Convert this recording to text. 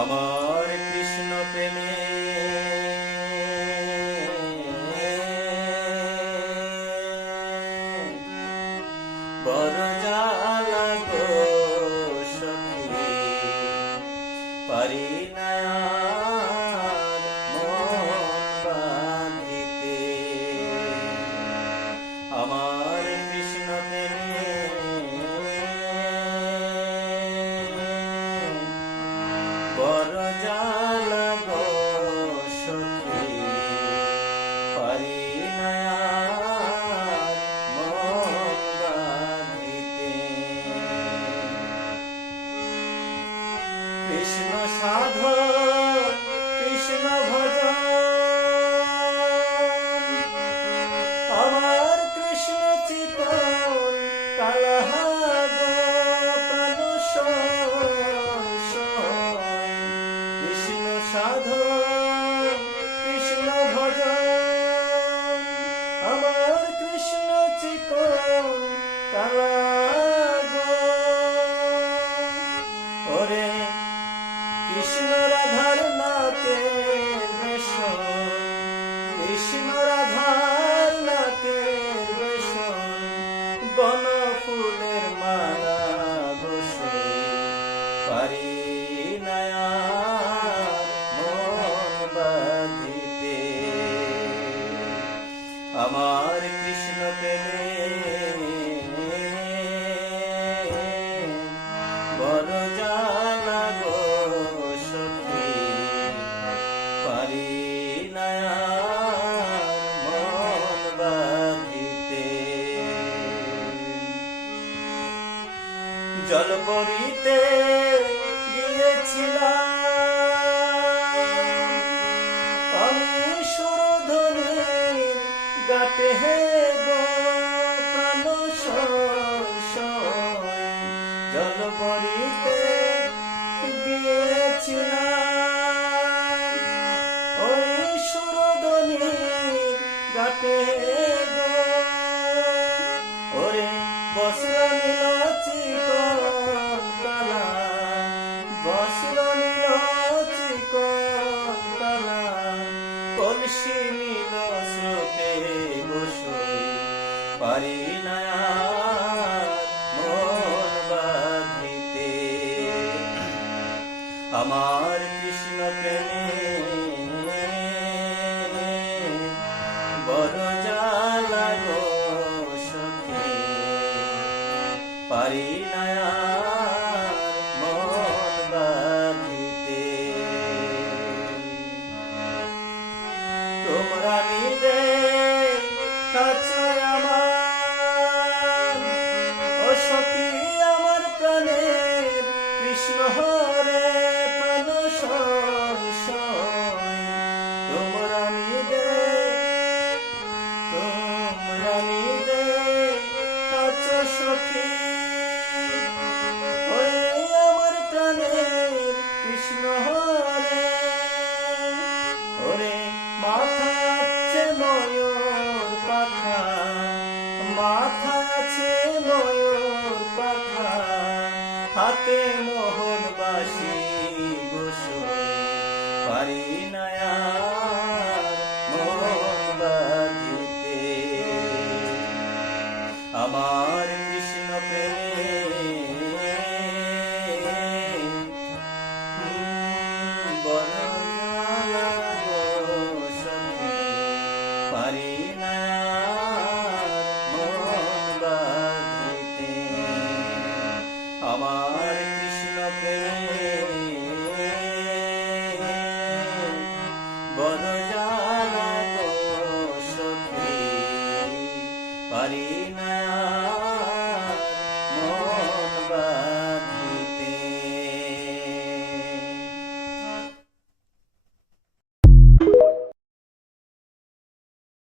আমার কৃষ্ণ প্রেমে বড় জ্বালা গো সখী, পারি না আর মন বাঁধিতে। আমার কৃষ্ণ প্রেমে বড় জ্বালা গো সখী, পারি না আর মন বাঁধিতে। কৃষ্ণ সাধন কৃষ্ণ ভজন, আমার কৃষ্ণ চিতন কালাহা গো প্রাণ সয়। কৃষ্ণ সাধন কৃষ্ণ ভজন, আমার কৃষ্ণ চিতন কালাহা গো। ওরে কৃষ্ণ রাধার নাকের বেশন, কৃষ্ণ রাধার নাকের বেশন, বন ফুলের মালা বসই, পারি না আর মন বাঁধিতে। আমার কৃষ্ণ প্রেমে বড় জ্বালা গো সখী, পারি না আর মন বাঁধিতে। জল পড়িতে গিয়েছিলাম আমি সুরধনীর গাতে হে গো প্রাণ সয়। জল পড়িতে গিয়েছিলাম ওই সুরধনীর গাতে গো। ওরে বস্ত্র নীল চিকন কালা, বস্ত্র নীল চিকন কালা, কলসি নীল স্রোতে বসই, পারি না আর মন বাঁধিতে। আমার কৃষ্ণ প্রেমে বড় জ্বালা গো সখী, পারি না আর মন বাঁধিতে। তোমরা নিদে কাছে আমার, ও সখী আমার প্রাণের কৃষ্ণ হরে প্রাণ সয়। তোমরা নিদে কাছে সখী, ওই আমার প্রাণের কৃষ্ণ হরে। ওরে মাথা আছে ময়ূর পাখা, মাথা আছে ময়ূর পাখা, হাতে মোহন বাসি বসই, পারি না আর মন বাঁধিতে। আমার কৃষ্ণ প্রেমে বড় জ্বালা গো সখী, পারি না